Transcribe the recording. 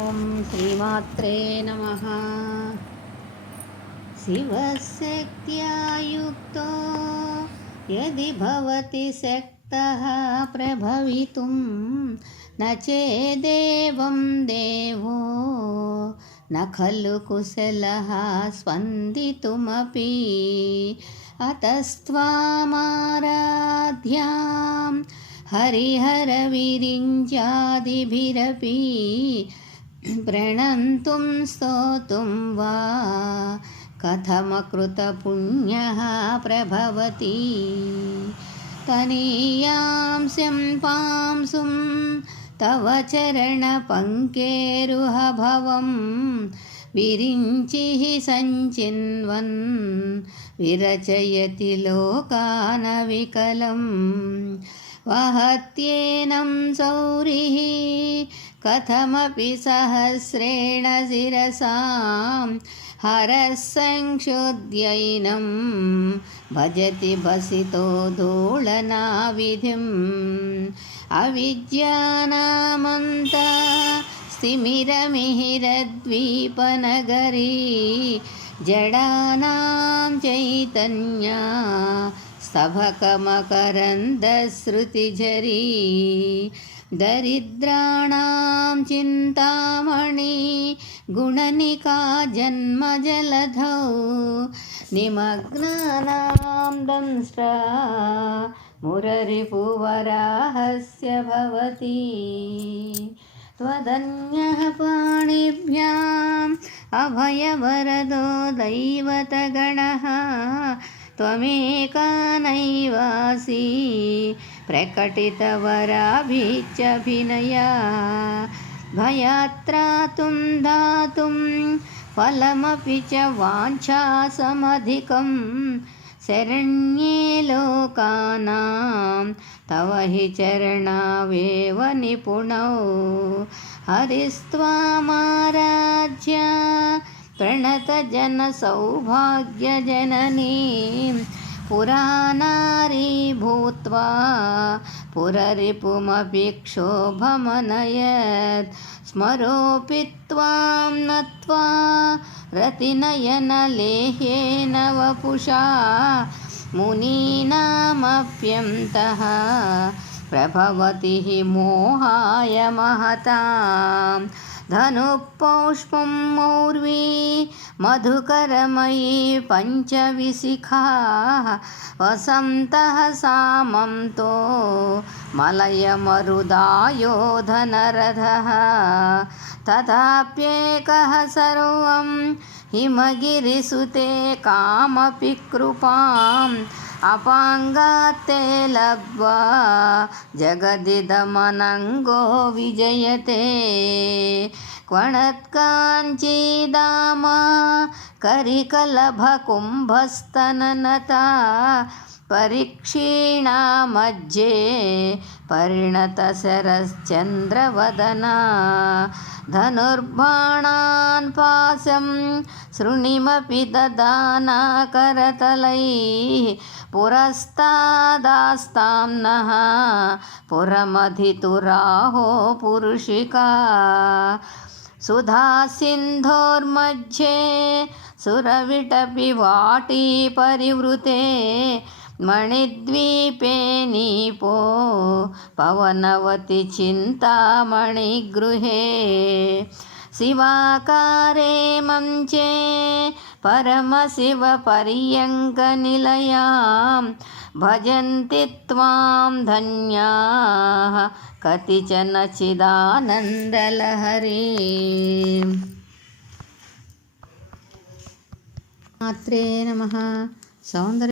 ॐ श्रीमात्रे नमः शिवशक्त्या युक्तो यदि भवति शक्तः प्रभवितुं न चेदेवं देवो न खलु कुशलः स्पन्दितुमपि अतस्त्वामाराध्यां हरिहरविरिञ्चादिभिरपि प्रणन्तुं स्तोतुं वा कथमकृतपुण्यः प्रभवति तनीयां स्यं पांसुं तव चरणपङ्केरुहभवं विरिञ्चिः सञ्चिन्वन् विरचयति लोकानविकलं वहत्येनं सौरिः कथमपि सहस्रेण शिरसां हरः संक्षुद्यैनं भजति भसितो धूळनाविधिम् अविद्यानामन्त स्तिमिरमिहिरद्वीपनगरी जडानां चैतन्या स्तभकमकरन्दश्रुतिझरी दरिद्राणां चिन्तामणि गुणनिका जन्मजलधौ निमग्नानां दंष्ट्रा मुररिपुवराहस्य भवति त्वदन्यः पाणिभ्याम् अभयवरदो दैवतगणः त्वमेका नैवासि प्रकटितवराभिच्चभिनया भयात्रातुं दातुं फलमपि च वाञ्छासमधिकं शरण्ये लोकानां तव हि चरणावेव निपुणौ हरिस्त्वामाराध्या प्रणतजनसौभाग्यजननीं पुरानारी भूत्वा पुररिपुमपि क्षोभमनयत् स्मरोऽपि त्वां नत्वा रतिनयनलेह्येन वपुषा मुनीनामप्यन्तः प्रभवति हि मोहाय महतां धनुपौष्पं मौर्वी मधुकरमयी पञ्चविशिखाः वसन्तः सामन्तो मलयमरुदायोधनरथः तथाप्येकः सर्वं हिमगिरिसुते कामपि कृपाम् अपाङ्गात्ते लब्ध्वा जगदिदमनङ्गो विजयते क्वणत्काञ्चीदामा करिकलभकुम्भस्तननता परीक्षीणा मध्ये परिणतशरश्चन्द्रवदना धनुर्बाणान् पाशं शृणिमपि ददाना करतलैः पुरस्तादास्तां नः पुरमधितुराहो पुरुषिका सुधासिन्धोर्मध्ये सुरविटपि वाटी परिवृते मणिद्वीपे नीपो पवनवति चिन्तामणिगृहे शिवाकारे मञ्चे परमशिवपर्यङ्कनिलयां भजन्ति त्वां धन्याः कतिचन चिदानन्दलहरी मात्रे नमः सौन्दर्य